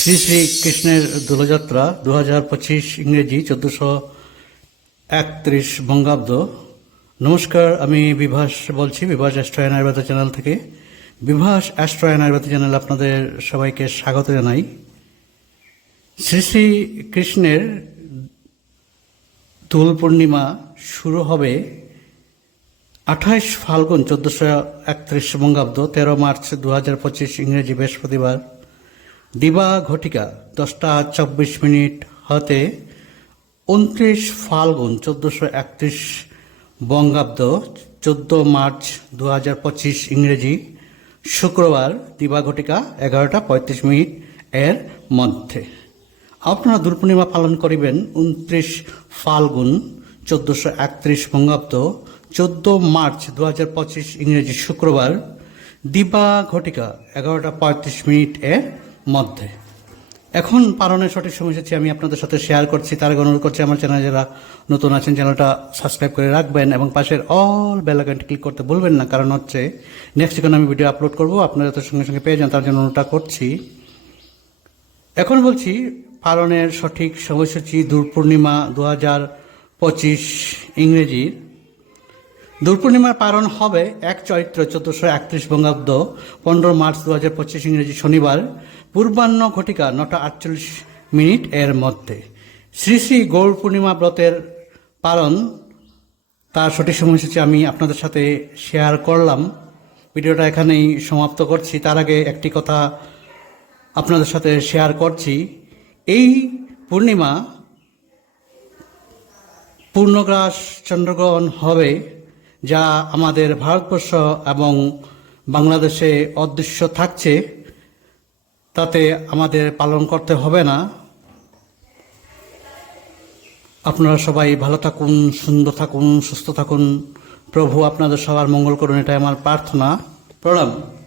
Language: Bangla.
শ্রী শ্রী কৃষ্ণের দোলযাত্রা দু হাজার পঁচিশ ইংরেজি চোদ্দশো একত্রিশ বঙ্গাব্দ। নমস্কার, আমি বিভাস বলছি, বিভাস অ্যাস্ট্রয়ান আয়ুর্বেদ চ্যানেল থেকে। বিভাস অ্যাস্ট্রয়ান আয়ুর্বেদ চ্যানেল আপনাদের সবাইকে স্বাগত জানাই। শ্রী শ্রী কৃষ্ণের দোল পূর্ণিমা শুরু হবে আঠাইশ ফাল্গুন চোদ্দশো একত্রিশ বঙ্গাব্দ, তেরো মার্চ দু হাজার পঁচিশ ইংরেজি বৃহস্পতিবার। দিবা ঘটিকা, দশটা চব্বিশ মিনিট হতে উনত্রিশ ফাল্গুন চোদ্দশো একত্রিশ বঙ্গাব্দ, চোদ্দ মার্চ দু হাজার পঁচিশ ইংরেজি, শুক্রবার দিবা ঘটিকা, এগারোটা পঁয়ত্রিশ মিনিট এর মধ্যে। আপনারা দুর্পূর্ণিমা পালন করিবেন উনত্রিশ ফাল্গুন চোদ্দশো একত্রিশ বঙ্গাব্দ, চোদ্দ মার্চ দু হাজার পঁচিশ ইংরেজি শুক্রবার দিবা ঘটিকা, এগারোটা পঁয়ত্রিশ মিনিট এর মধ্যে। এখন পালনের সঠিক সময় এসেছে, আমি আপনাদের সাথে শেয়ার করছি, তার আগে অনুরোধ করছি আমার চ্যানেল যারা নতুন আছেন চ্যানেলটা সাবস্ক্রাইব করে রাখবেন এবং পাশের অল বেল আইকনটি ক্লিক করতে ভুলবেন না, কারণ হচ্ছে নেক্সট যখন আমি ভিডিও আপলোড করব, আপনারা তো সঙ্গে সঙ্গে পেয়ে যান, তার জন্য অনুরোধটা করছি। এখন বলছি পালনের সঠিক সময়সূচি দূর পূর্ণিমা দু হাজার পঁচিশ ইংরেজির দূর পূর্ণিমার পালন হবে এক চৈত্র চোদ্দশো একত্রিশ বঙ্গাব্দ, পনেরো মার্চ দু হাজার পঁচিশ ইংরেজি শনিবার, পূর্বাহ্ন ঘটিকা নটা আটচল্লিশ মিনিট এর মধ্যে। শ্রী শ্রী গৌর পূর্ণিমা ব্রতের পালন, তার সঠিক সময়সূচি আমি আপনাদের সাথে শেয়ার করলাম। ভিডিওটা এখানেই সমাপ্ত করছি। তার আগে একটি কথা আপনাদের সাথে শেয়ার করছি। এই পূর্ণিমা পূর্ণগ্রাস চন্দ্রগ্রহণ হবে যা আমাদের ভারতবর্ষ এবং বাংলাদেশে অদৃশ্য থাকছে, তাতে আমাদের পালন করতে হবে না। আপনারা সবাই ভালো থাকুন, সুন্দর থাকুন, সুস্থ থাকুন। প্রভু আপনাদের সবার মঙ্গল করুন, এটাই আমার প্রার্থনা। প্রণাম।